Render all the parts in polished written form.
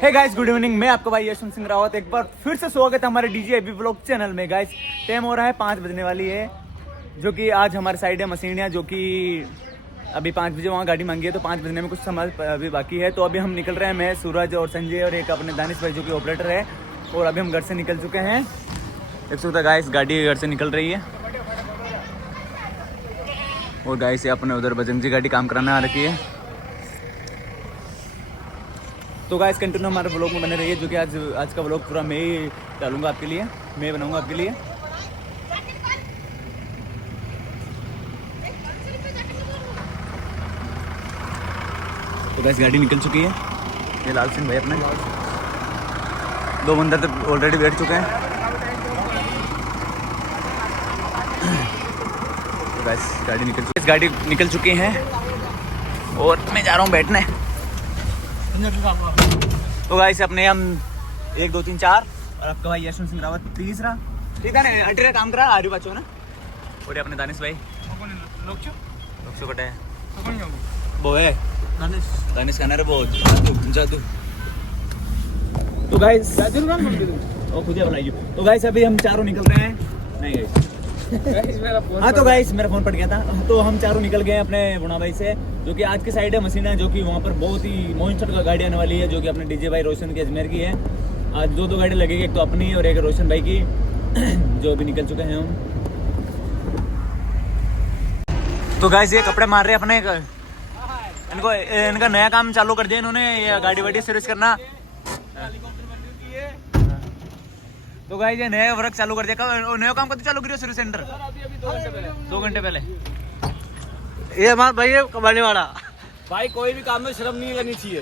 Hey guys, good evening. मैं आपका भाई यशवंत सिंह रावत एक बार फिर से स्वागत है हमारे डीजे एबी व्लॉग चैनल में। गाइस टाइम हो रहा है 5 बजने वाली है, जो कि आज हमारे साइड है मसीनिया, जो कि अभी 5 बजे वहाँ गाड़ी मांगी है, तो 5 बजने में कुछ समय अभी बाकी है। तो अभी हम निकल रहे हैं, मैं, सूरज और संजय और एक अपने दानिश भाई जो कि ऑपरेटर है, और अभी हम घर से निकल चुके हैं। देख सकते गाइस गाड़ी घर से निकल रही है, और गाइस ये अपने उधर बजरंग जी गाड़ी काम कराने आ रखी है। तो गाइस कंटिन्यू हमारे व्लॉग में बने रहिए, जो कि आज का व्लॉग पूरा मैं ही डालूंगा आपके लिए, मैं बनाऊंगा आपके लिए। तो गाइस गाड़ी निकल चुकी है, ये लाल सिंह भाई अपने 2 बंदर तो ऑलरेडी बैठ चुके हैं। तो गाड़ी निकल चुकी है और मैं जा रहा हूँ बैठने। तो गाइस अपने हम 1 2 3 4 और आपका भाई यशवंत सिंह रावत तीसरा, ठीक है ना, अटेरा काम करा आर्य बच्चों ना, और ये अपने दानिश भाई लोग कटे है वो है दानिश खाना रे वो जादू। तो गाइस ओ खुद बुलाइए। तो गाइस अभी हम चारों निकल रहे हैं, नहीं गाइस हाँ तो गाइस मेरा फोन पड़ गया था। तो हम चारों निकल गए अपने बुना भाई से, जो कि आज की साइड है मसीना, जो कि वहाँ पर बहुत ही मॉन्स्टर का गाड़ी आने वाली है, जो कि अपने डीजे भाई रोशन के अजमेर की है। आज 2 गाड़ी लगेगी, एक तो अपनी और एक रोशन भाई की, जो अभी निकल चुके हैं हम। तो गाइस ये कपड़े मार रहे हैं अपने, इनका नया काम चालू कर दिया इन्होंने, ये गाड़ी वाड़ी सर्विस करना। तो गाइस ये नया वर्क चालू कर दिया। नया काम कब चालू करियो सर्विस सेंटर? 2 घंटे पहले। ये हमारा भाई है कमाने वाला भाई, कोई भी काम में शर्म नहीं लगनी चाहिए।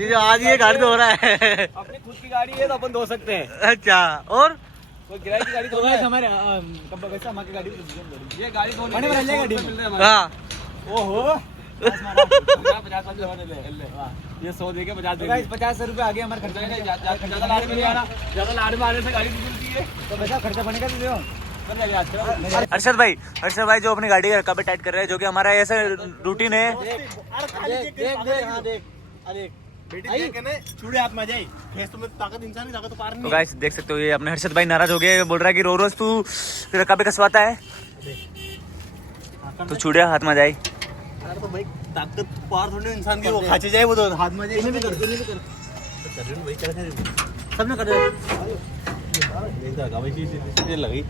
ये जो आज ये गाड़ी धो रहा है अपनी खुद की गाड़ी है तो अपन धो सकते हैं। अच्छा, और कोई किराए की गाड़ी तो गाइस हमारे वैसे हमारी गाड़ी ये गाड़ी धोने बने वाली गाड़ी हाँ ओहो 50 ये 100 देके 50 तो गाइस 50 रुपए आ गए हमारे खर्चा। ज्यादा लाड़ में नहीं आना, ज्यादा लाड़ में आने से गाड़ी निकलती है तो वैसा खर्चा बनेगा तो दो। हर्षद भाई जो अपनी गाड़ी का रखा टाइट कर रहे हैं, जो कि हमारा ऐसा रूटीन है। तो गाइस देख सकते हो, ये अपने हर्षद भाई नाराज हो गए, बोल रहा है कि रोज तू रखा पे कसवाता है तो छुड़िया हाथ में जाए। तो भाई ताकत पार थोड़ी इंसान की वो खाचे जाए, वो तो हाथ में जाए। इन्हें भी कर सबने कर दे। लगी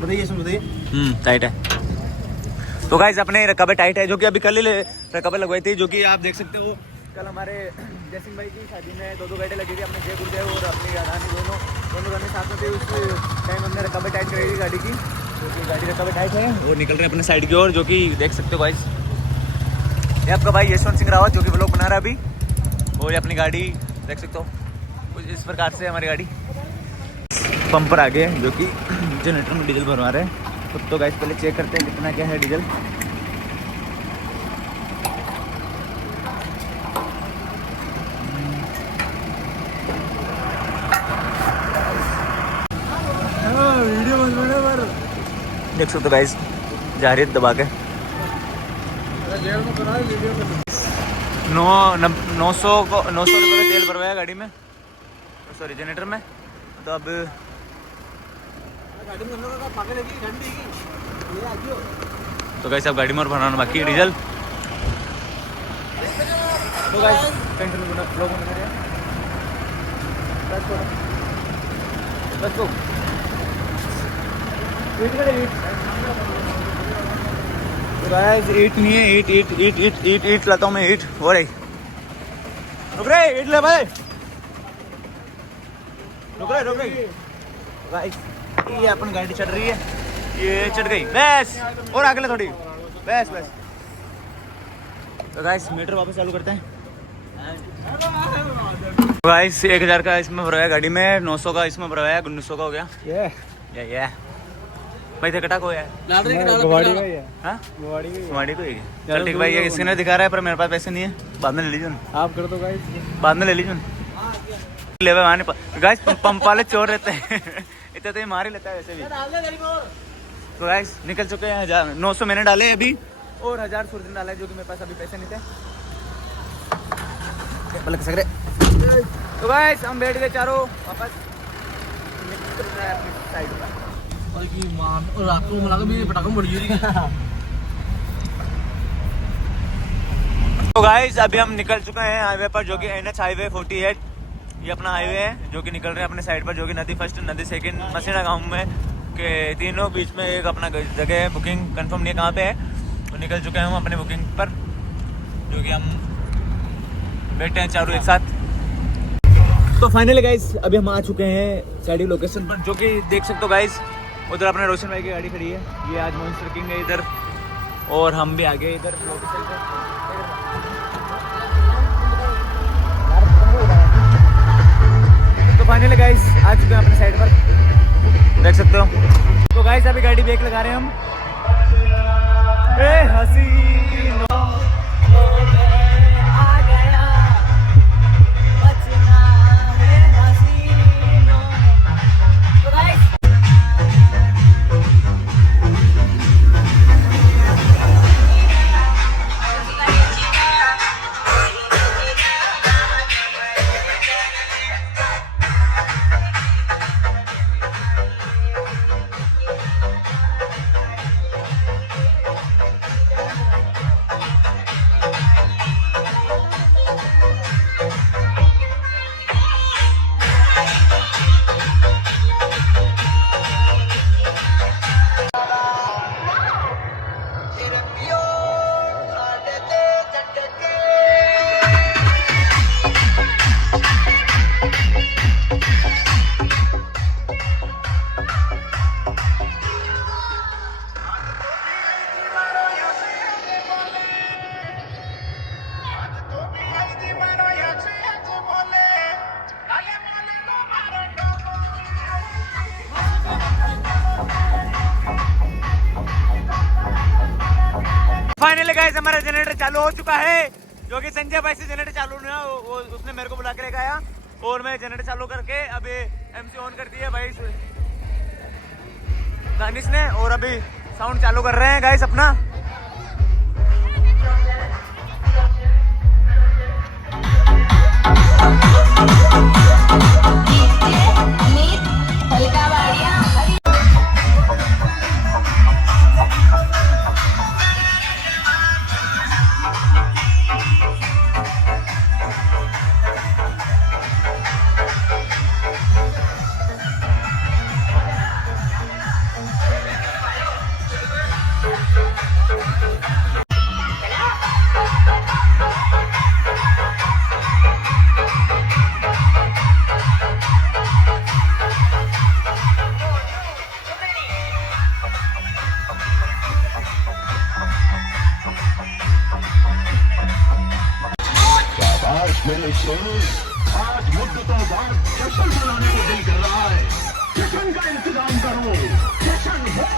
बताइए टाइट है। तो गाइस अपने रकाबे टाइट है, जो कि अभी कल ही रकाबे लगवाई थी, जो कि आप देख सकते हो। कल हमारे जयसिंह भाई की शादी में 2 गाड़ी लगी थी, अपने जय गुरुदेव और अपनी रानी दोनों गाड़ी साथ में थे। उस टाइम हमने रकाबे टाइट कराई थी गाड़ी की, जो कि गाड़ी रकाबे टाइट है और निकल रहे हैं अपने साइड की ओर, जो कि देख सकते हो गाइस। ये आपका भाई यशवंत सिंह रावत जो कि व्लॉग बना रहा है अभी, और ये अपनी गाड़ी देख सकते हो कुछ इस प्रकार से हमारी गाड़ी पंप पर आ गए, जो कि जनरेटर में डीजल भरवा रहे हैं। तो गाइस पहले चेक करते हैं कितना क्या है डीजल। देख सकते हो गाइस जा रही है दबा के 900 रुपये का तेल भरवाया गाड़ी में, सॉरी जनरेटर में। तो अब तो गाइस अब गाड़ी में और भरवाना बाकी है डीजल। तो गाइस कंटिन्यू व्लॉग में बने रहिए। Let's go. गाइस ईट नहीं है, ईट लाता हूँ मैं, ईट हो रही। रुक रे, ईट ले भाई, रुक रे। गाइस ये अपन गाड़ी चढ़ रही है, ये चढ़ गई, बस और आगे ले थोड़ी, बस। तो गाइस मीटर वापस चालू करते हैं। गाइस 1000 का इसमें भरवाया गाड़ी में, 900 का इसमें भरवाया, 1900 का हो गया। ये भाई थे कटा को है गुवाड़ी को ही। चल ठीक भाई, ये स्कैनर दिखा रहा है पर मेरे पास पैसे नहीं है, बाद में ले लीजिए। आप कर दो गाइस, बाद में ले लीजिए। ले गाइस पंप वाले चोर रहते हैं इतना तो ये मार ही लेता है वैसे भी। तो गाइस निकल चुके हैं 900 मैंने डाले अभी, और 1000 सूरज डाला है, जो कि मेरे पास अभी पैसे नहीं थे। बलक सक रहे। तो गाइस हम बैठ गए चारों वापस निकल रहे हैं अपनी साइड पर। और की मान और रात को मिला के भी पटाखा बढ़ गई। तो गाइस अभी हम निकल चुके हैं हाईवे पर, जो कि NH हाईवे 48 ये अपना हाईवे है, जो कि निकल रहे हैं अपने साइड पर, जो कि नदी फर्स्ट, नदी सेकंड, मसीना गांव में के तीनों बीच में एक अपना जगह है। बुकिंग कंफर्म नहीं है कहाँ पे है, तो निकल चुके हैं हम अपने बुकिंग पर, जो कि हम बैठे हैं चारों एक साथ। तो फाइनली गाइस अभी हम आ चुके हैं साइड लोकेशन पर, जो कि देख सकते हो गाइस उधर अपने रोशन भाई की गाड़ी खड़ी है। ये आज मॉन्स्टर किंग है इधर, और हम भी आ गए इधर लोकेशन पे। तो फाइनली गाइस आ चुके हैं अपने साइड पर, देख सकते हो। तो गाइस अभी गाड़ी ब्रेक लगा रहे हैं हम। ए हसीनो आ गया बचना है हसीनो। तो गाइस फाइनली गाइस हमारा जनरेटर चालू हो चुका है, जो कि संजय भाई से जनरेटर चालू नहीं हुआ, वो उसने मेरे को बुला के लेके आया और मैं जनरेटर चालू करके अभी MC ऑन कर दिया भाई दानिश ने, और अभी साउंड चालू कर रहे हैं गाइस अपना। मेरे शोरों, आज मुद्दतों बाद जश्न मनाने को दिल कर रहा है। जश्न का इंतजाम करो, जश्न हो।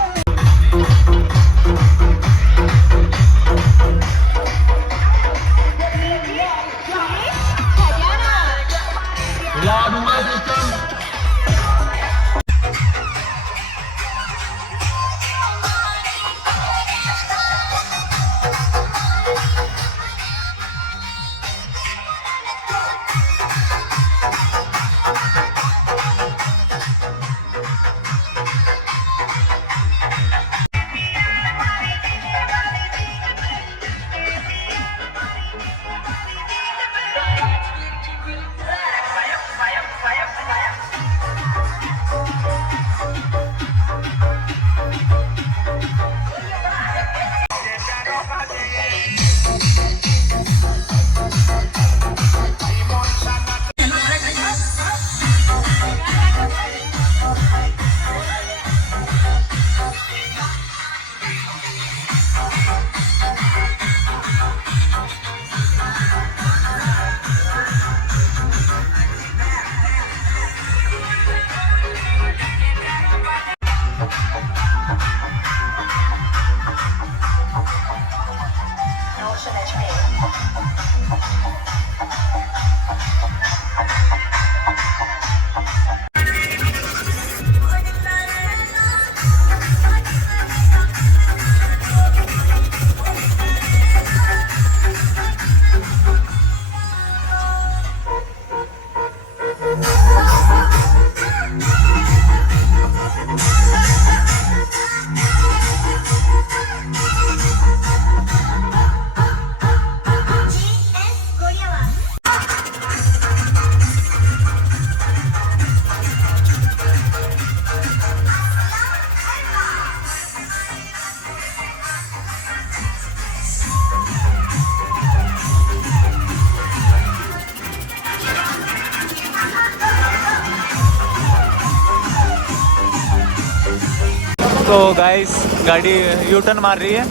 तो गाइस गाड़ी यू टर्न मार रही है।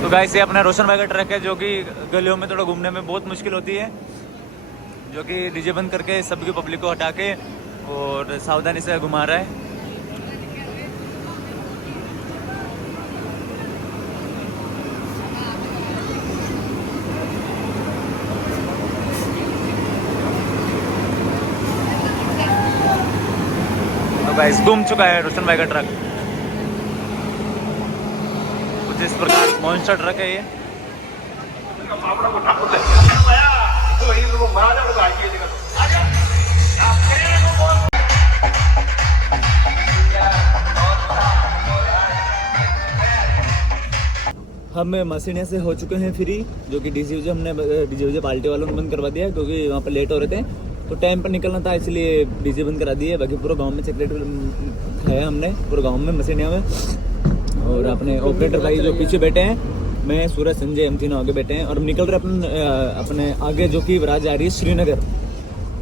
तो गाइस ये अपना रोशन भाई का ट्रक है जो कि गलियों में थोड़ा घूमने में बहुत मुश्किल होती है, जो कि डीजे बंद करके सबकी पब्लिक को हटा के और सावधानी से घुमा रहा है। तो गाइस घूम चुका है रोशन भाई का ट्रक। कुछ इस प्रकार मॉन्स्टर ट्रक है ये। हम मसीनिया से हो चुके हैं फ्री, जो कि डीजे हमने डीजे पार्टी वालों ने बंद करवा दिया क्योंकि वहाँ पर लेट हो रहे थे, तो टाइम पर निकलना था इसलिए डीजे बंद करा दिए। बाकी पूरा गांव में चॉकलेट खाया हमने, पूरे गांव में मसीनिया में। और अपने ऑपरेटर भाई जो पीछे बैठे हैं, मैं सूरज संजय हम तीनों आगे बैठे हैं और हम निकल रहे अपने आगे, जो कि बरात जा रही है श्रीनगर।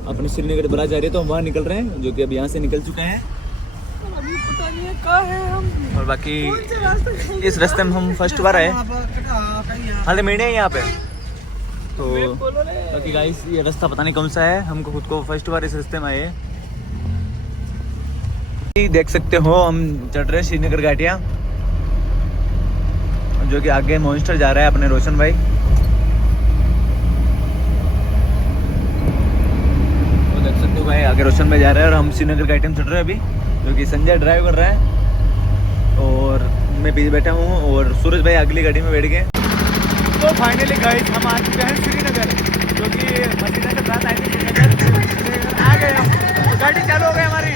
अपने श्रीनगर बरात जा रही है तो हम वहाँ निकल रहे हैं, जो कि अब यहाँ से निकल चुके हैं। अभी पता नहीं है कहाँ है हम, और बाकी इस रास्ते में हम फर्स्ट बार आए, हाल मीडिया यहाँ पे। तो बाकी गाइस ये रास्ता पता नहीं कौन सा है, हमको खुद को फर्स्ट बार इस रास्ते में आए। देख सकते हो हम चढ़ रहे हैं श्रीनगर घाटियाँ, जो कि आगे मॉन्स्टर जा रहा है अपने रोशन भाई। तो देख सकते हो भाई आगे रोशन भाई जा रहा है और हम श्रीनगर घाटी में चढ़ रहे हैं अभी, जो कि संजय ड्राइव कर रहा है और मैं पीछे बैठा हूँ और सूरज भाई अगली गाड़ी में बैठ गए। तो फाइनली गाइस हम आ चुके हैं श्रीनगर, जो कि मदीना के साथ आए थे श्रीनगर आ गए हम, तो गाड़ी चालू हो गई हमारी।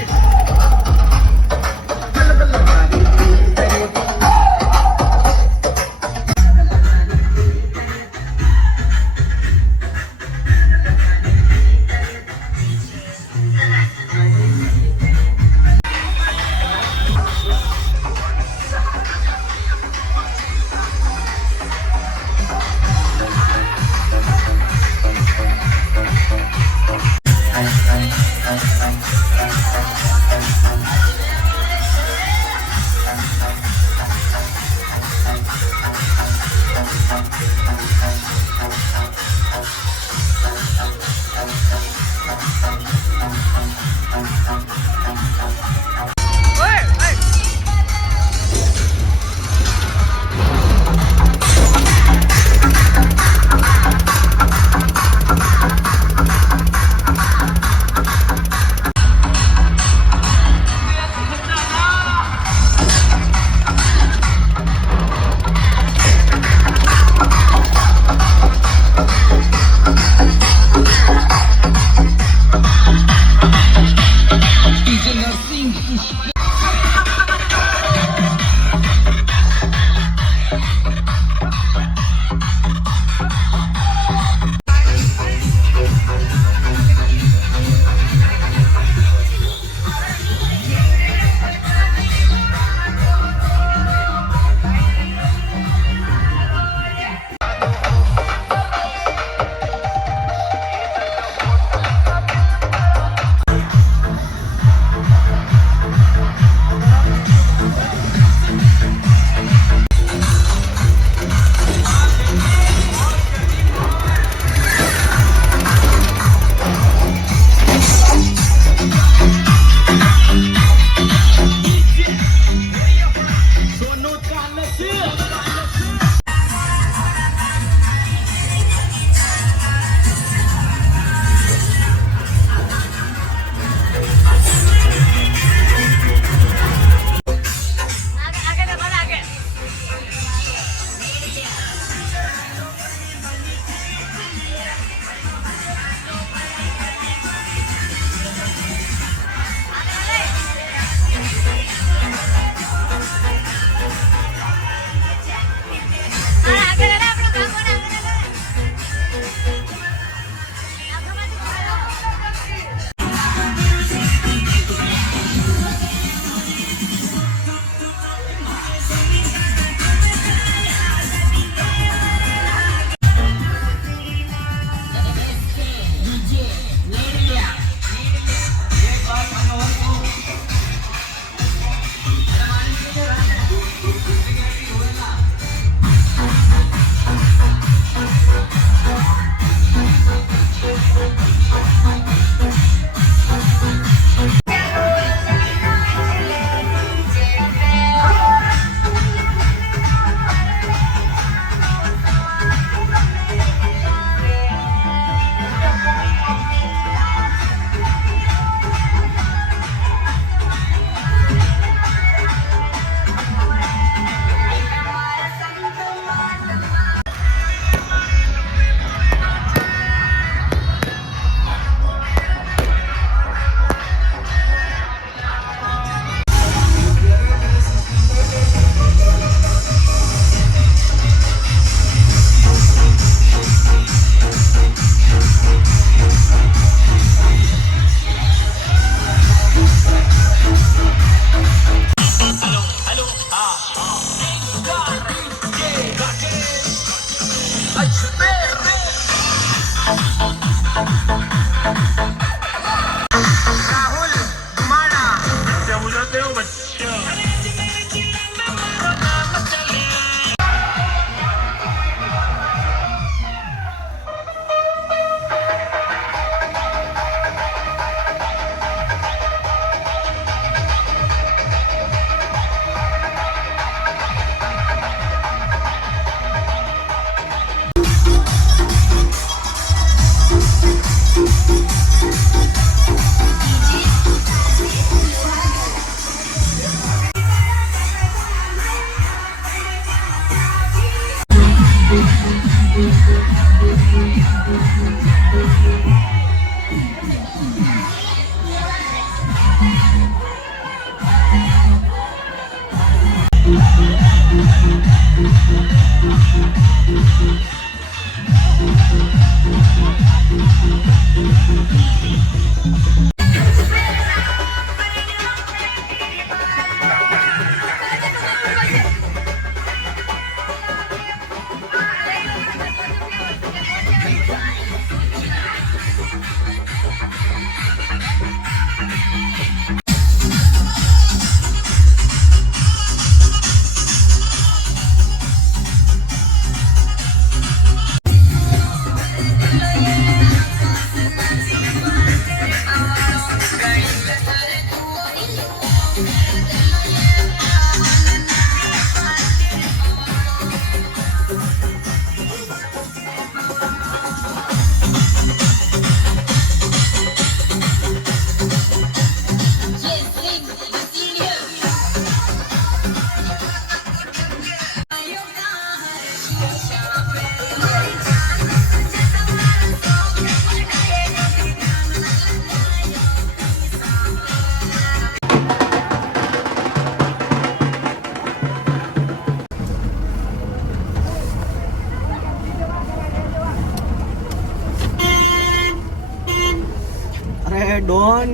अरे डॉन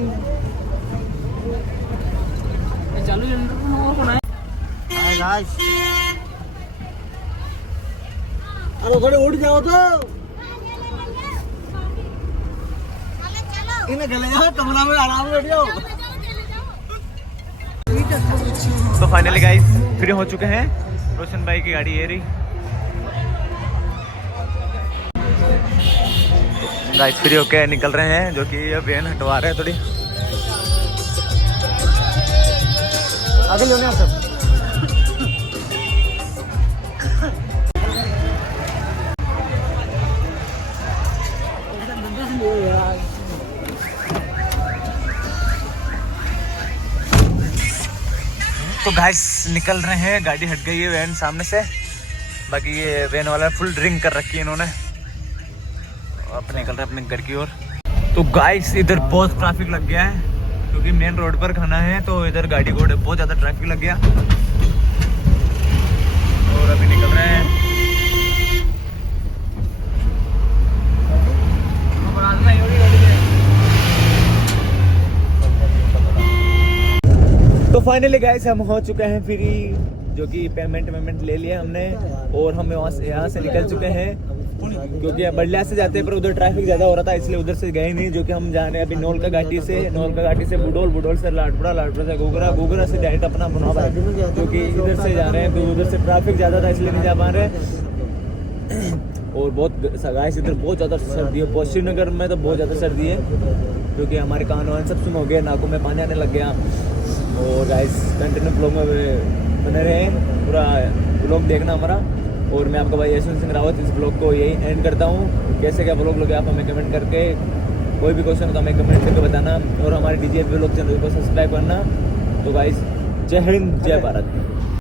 गाइस, अरे थोड़े उठ जाओ तो इन्हें चले जाओ, कमरा में आराम कर जाओ। तो फाइनली गाइस फ्री हो चुके हैं। रोशन भाई की गाड़ी ये रही गाइस, फ्री होके निकल रहे हैं, जो कि ये वैन हटवा रहे हैं थोड़ी। आगे लो ना सब। तो गाइस निकल रहे हैं, गाड़ी हट गई है वैन सामने से। बाकी ये वैन वाला फुल ड्रिंक कर रखी है इन्होंने। अब निकल रहे हैं अपने घर की ओर। तो गाइस इधर बहुत ट्रैफिक लग गया है, क्योंकि मेन रोड पर खाना है, तो इधर गाड़ी को बहुत ज़्यादा ट्रैफिक लग गया। और अभी निकल रहे हैं। तो फाइनली गाइस हम हो चुके हैं फ्री, जो कि पेमेंट ले लिया हमने, और हम यहाँ से निकल चुके हैं, क्योंकि बड़लिया से जाते हैं पर उधर ट्रैफिक ज़्यादा हो रहा था, इसलिए उधर से गए नहीं। जो कि हम जा रहे हैं अभी नौलका घाटी से बुडोल, बुडोल से लाडपुरा, लाडपुरा से घुघरा, घुघरा से डायरेक्ट अपना मुनाबा, जो कि इधर से जा रहे हैं। तो उधर से ट्रैफिक ज़्यादा था इसलिए नहीं जा पा रहे। और बहुत गाइस इधर बहुत ज़्यादा सर्दी है, श्रीनगर में तो बहुत ज़्यादा सर्दी है, क्योंकि हमारे कान वान सब सुन हो गए, नाकों में पानी आने लग गया। और गाइस कंटिन्यू ब्लॉग में बने रहे, पूरा ब्लॉग देखना हमारा। और मैं आपका भाई यशवंत सिंह रावत इस ब्लॉग को यही एंड करता हूँ। कैसे क्या ब्लॉग लोगे आप हमें कमेंट करके, कोई भी क्वेश्चन हो तो हमें कमेंट करके बताना, और हमारे डीजे ब्लॉग चैनल को सब्सक्राइब करना। तो गाइस जय हिंद, जय भारत।